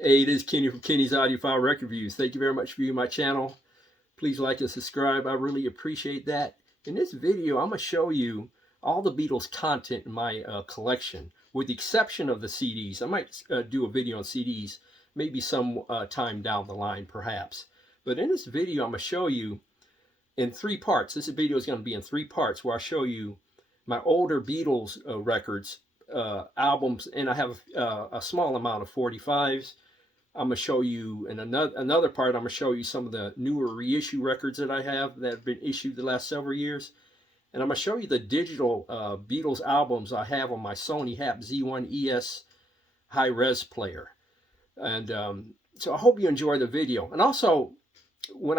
Hey, it is Kenny from Kenny's Audiophile Record Reviews. Thank you very much for viewing my channel. Please like and subscribe. I really appreciate that. In this video, I'm going to show you all the Beatles content in my collection, with the exception of the CDs. I might do a video on CDs, maybe some time down the line, perhaps. But in this video, I'm going to show you in 3 parts. This video is going to be in 3 parts, where I show you my older Beatles records, albums, and I have a small amount of 45s. I'm going to show you, in another part, I'm going to show you some of the newer reissue records that I have that have been issued the last several years. And I'm going to show you the digital Beatles albums I have on my Sony Hap Z1 ES high-res player. And so I hope you enjoy the video. And also, when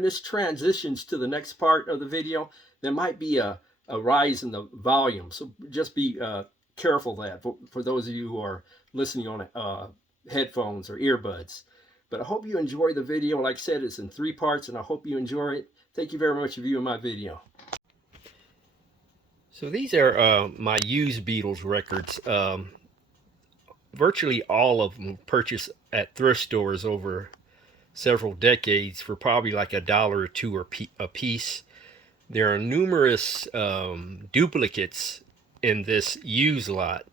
this transitions to the next part of the video, there might be a rise in the volume. So just be careful of that for those of you who are listening on headphones or earbuds. But I hope you enjoy the video. Like I said, it's in 3 parts, and I hope you enjoy it. Thank you very much for viewing my video. So these are my used Beatles records. Virtually all of them purchased at thrift stores over several decades for probably like $1 or $2 a piece. There are numerous duplicates in this used lot,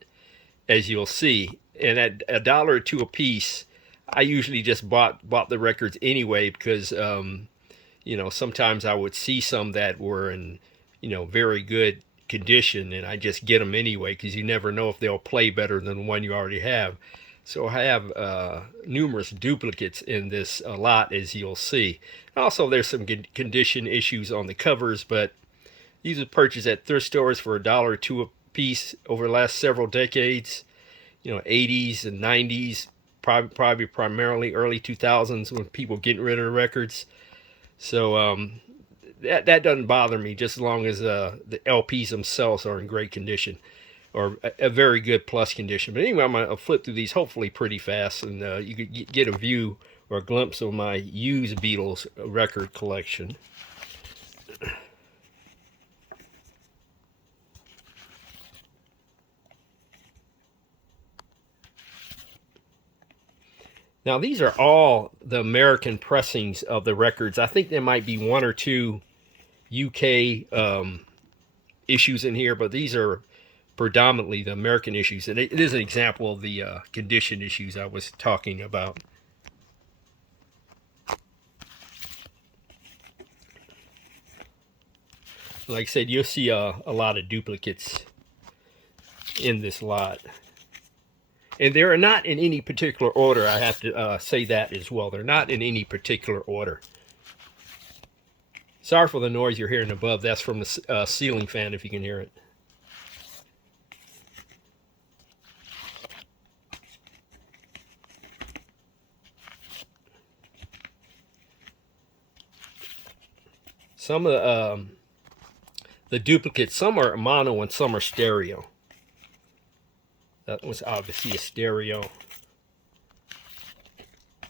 as you'll see. And at $1 or $2 a piece, I usually just bought the records anyway, because you know, sometimes I would see some that were in, you know, very good condition, and I just get them anyway, because you never know if they'll play better than the one you already have. So I have numerous duplicates in this lot, as you'll see. Also, there's some condition issues on the covers, but these were purchased at thrift stores for $1 or $2 a piece over the last several decades. You know, 80s and 90s, probably primarily early 2000s, when people were getting rid of the records. So that doesn't bother me, just as long as the LPs themselves are in great condition, or a very good plus condition. But anyway, I'm going to flip through these hopefully pretty fast, and you could get a view or a glimpse of my used Beatles record collection. Now, these are all the American pressings of the records. I think there might be 1 or 2 UK issues in here, but these are predominantly the American issues. And it is an example of the condition issues I was talking about. Like I said, you'll see a lot of duplicates in this lot. And they're not in any particular order. I have to say that as well. They're not in any particular order. Sorry for the noise you're hearing above. That's from the ceiling fan, if you can hear it. Some of the duplicates, some are mono and some are stereo. That was obviously a stereo.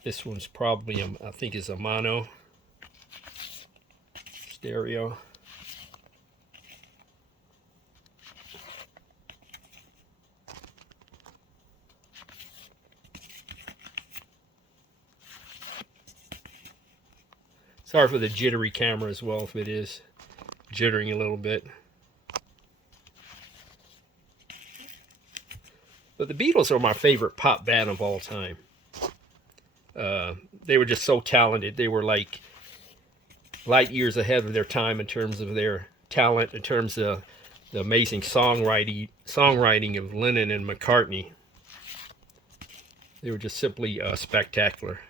This one's probably, I think, is a mono stereo. Sorry for the jittery camera as well, if it is jittering a little bit. But the Beatles are my favorite pop band of all time. They were just so talented. They were like light years ahead of their time in terms of their talent, in terms of the amazing songwriting of Lennon and McCartney. They were just simply spectacular.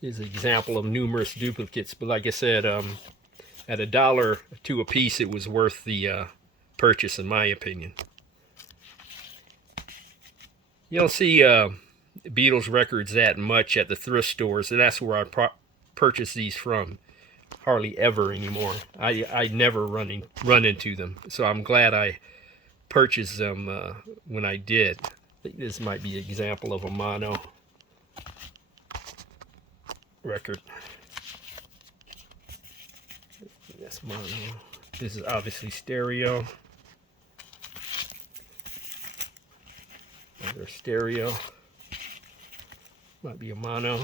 Here's an example of numerous duplicates, but like I said, at $1 or $2 a piece, it was worth the purchase, in my opinion. You don't see Beatles records that much at the thrift stores, and that's where I purchase these from. Hardly ever anymore. I never run into them, so I'm glad I purchased them when I did. I think this might be an example of a mono record. That's mono. This is obviously stereo. Their stereo. Might be a mono.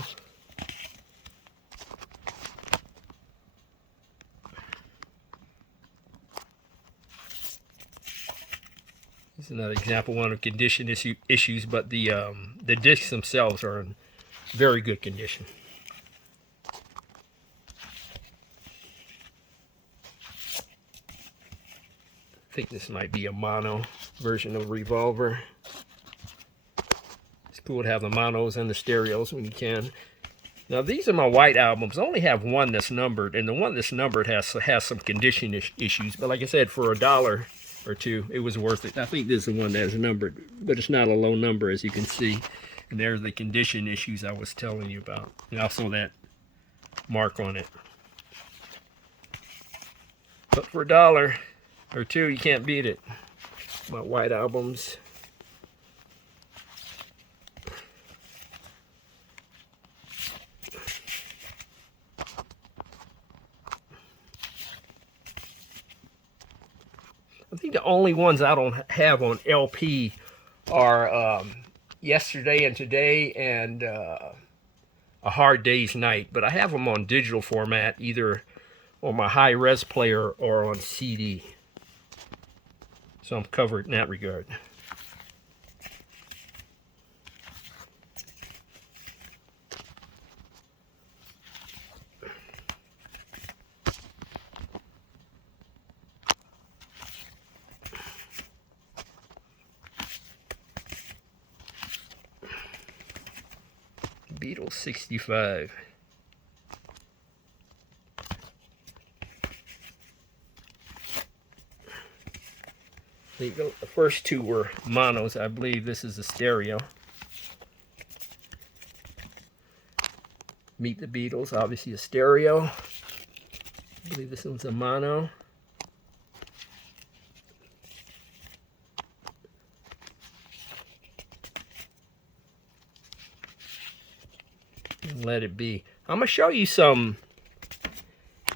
This is another example, one of condition issues, but the discs themselves are in very good condition. I think this might be a mono version of Revolver. It's cool to have the monos and the stereos when you can. Now these are my white albums. I only have one that's numbered, and the one that's numbered has some condition issues. But like I said, for $1 or $2, it was worth it. I think this is the one that is numbered, but it's not a low number, as you can see. And there's the condition issues I was telling you about, and also that mark on it. But for $1 or $2, you can't beat it. My white albums. I think the only ones I don't have on LP are Yesterday and Today and A Hard Day's Night. But I have them on digital format, either on my high-res player or on CD. So I'm covered in that regard. Beatles 65. The first two were monos. I believe this is a stereo. Meet the Beatles, obviously a stereo. I believe this one's a mono. And Let It Be. I'm going to show you some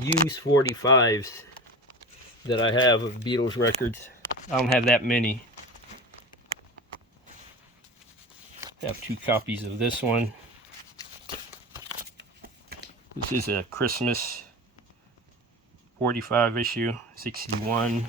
used 45s that I have of Beatles records. I don't have that many. I have 2 copies of this one. This is a Christmas 45 issue, 61.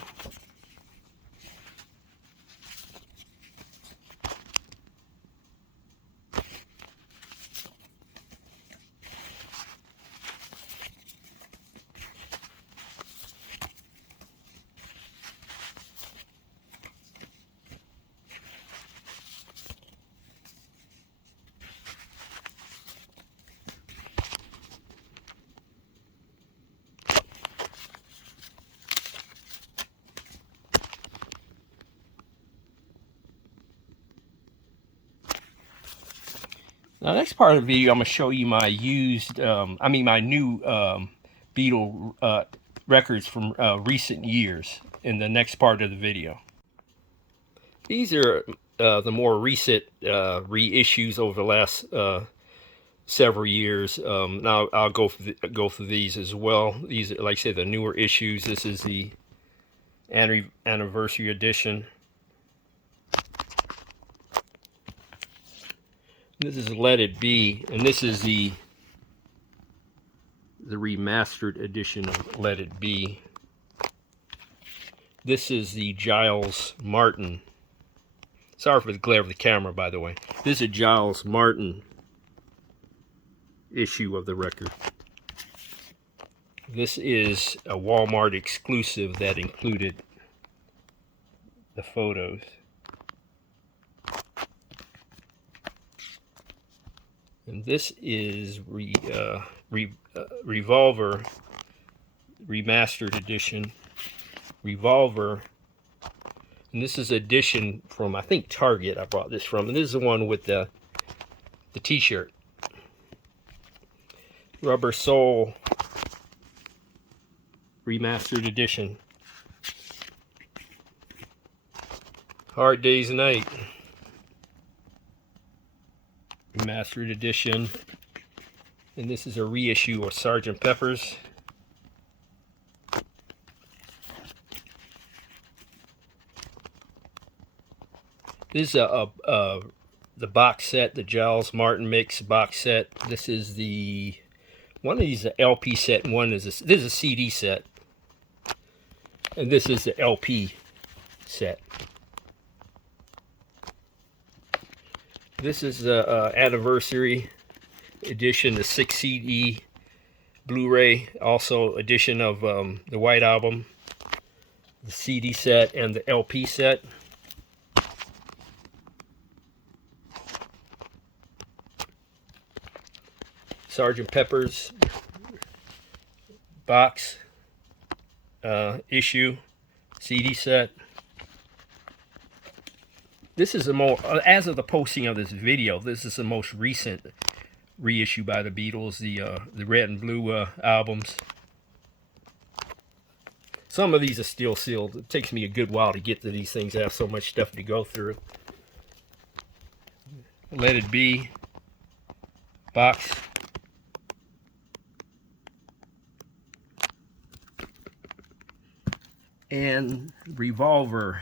Now, next part of the video, I'm going to show you my my new Beatle records from recent years in the next part of the video. These are the more recent reissues over the last several years. Now I'll go through these as well. These are, like I said, the newer issues. This is the anniversary edition. This is Let It Be, and this is the remastered edition of Let It Be. This is the Giles Martin. Sorry for the glare of the camera, by the way. This is a Giles Martin issue of the record. This is a Walmart exclusive that included the photos. And this is Revolver remastered edition. Revolver. And this is edition from, I think, Target I bought this from. And this is the one with the t-shirt. Rubber Soul remastered edition. Hard Day's Night remastered edition. And this is a reissue of Sgt. Pepper's. This is a the box set, the Giles Martin Mix box set. This is the one of these is an LP set, and one is this is a CD set, and this is the LP set. This is the anniversary edition, the 6 CD Blu-ray, also edition of the White Album, the CD set, and the LP set. Sgt. Pepper's box issue CD set. This is the most, as of the posting of this video, this is the most recent reissue by the Beatles, the red and blue albums. Some of these are still sealed. It takes me a good while to get to these things. I have so much stuff to go through. Let It Be box. And Revolver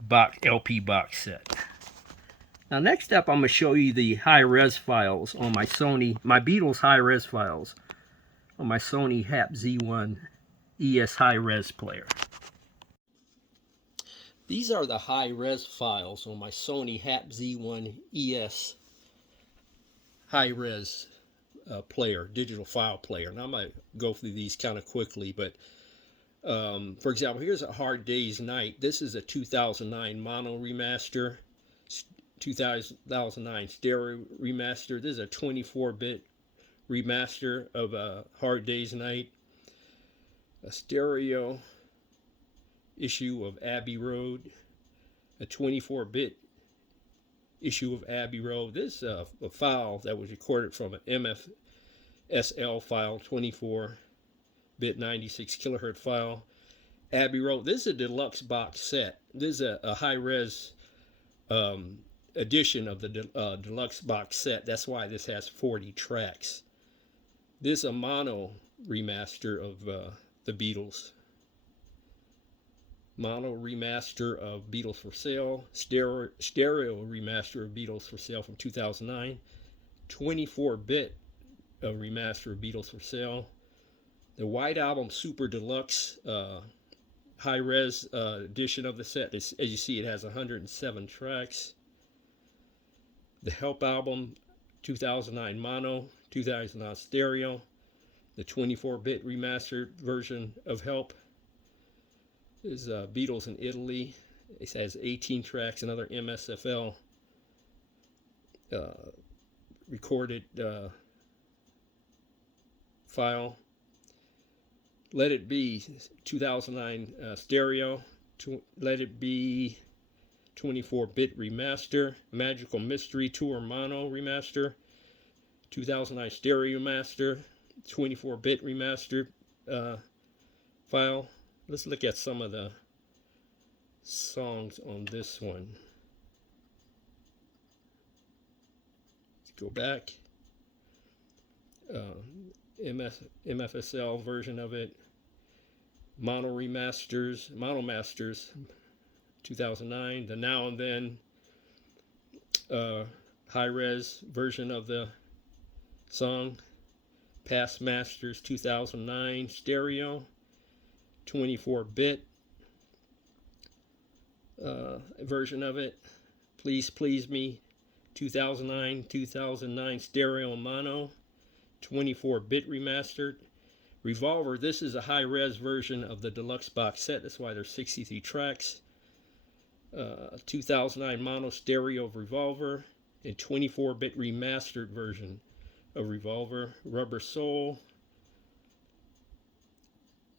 box, LP box set. Now next up, I'm going to show you the high-res files on my Beatles high-res files on my Sony HAP Z1 ES high-res player. These are the high-res files on my Sony HAP Z1 ES high-res player, digital file player. Now I might go through these kind of quickly, but for example, here's A Hard Day's Night. This is a 2009 mono remaster, 2009 stereo remaster. This is a 24-bit remaster of A Hard Day's Night. A stereo issue of Abbey Road, a 24-bit issue of Abbey Road. This is a file that was recorded from an MFSL file, 24-bit 96 kilohertz file. Abbey Road. This is a deluxe box set. This is a high-res edition of the deluxe box set. That's why this has 40 tracks. This is a mono remaster of the Beatles. Mono remaster of Beatles for Sale. Stereo remaster of Beatles for Sale from 2009. 24-bit remaster of Beatles for Sale. The White Album Super Deluxe high-res edition of the set. As you see, it has 107 tracks. The Help Album 2009 mono, 2009 stereo. The 24-bit remastered version of Help is Beatles in Italy. It has 18 tracks, another MSFL recorded file. Let It Be 2009 stereo. Let It Be 24-bit remaster. Magical Mystery Tour mono remaster. 2009 stereo master. 24-bit remastered file. Let's look at some of the songs on this one. Let's go back. MFSL version of it. Mono Masters 2009. The Now and Then high-res version of the song. Past Masters 2009 stereo. 24-bit version of it. Please Please Me 2009 stereo mono. 24-bit remastered. Revolver, this is a high-res version of the deluxe box set. That's why there's 63 tracks. 2009 mono stereo of Revolver. And 24-bit remastered version of Revolver. Rubber Soul.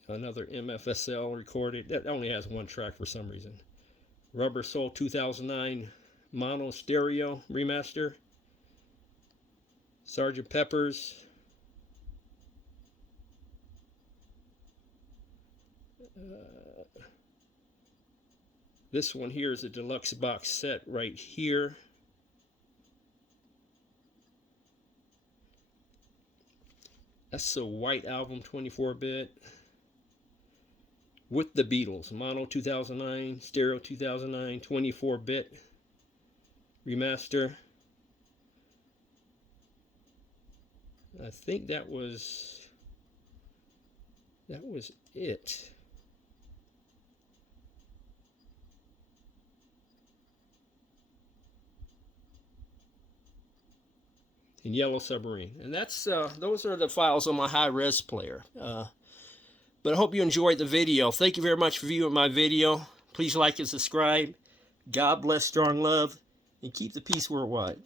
Another MFSL recorded. That only has one track for some reason. Rubber Soul 2009 mono stereo remaster. Sgt. Pepper's. This one here is a deluxe box set right here. That's a White Album 24-bit. With the Beatles. Mono 2009, stereo 2009, 24-bit. remaster. I think that was it. And Yellow Submarine. And that's those are the files on my high-res player. But I hope you enjoyed the video. Thank you very much for viewing my video. Please like and subscribe. God bless, strong love, and keep the peace worldwide.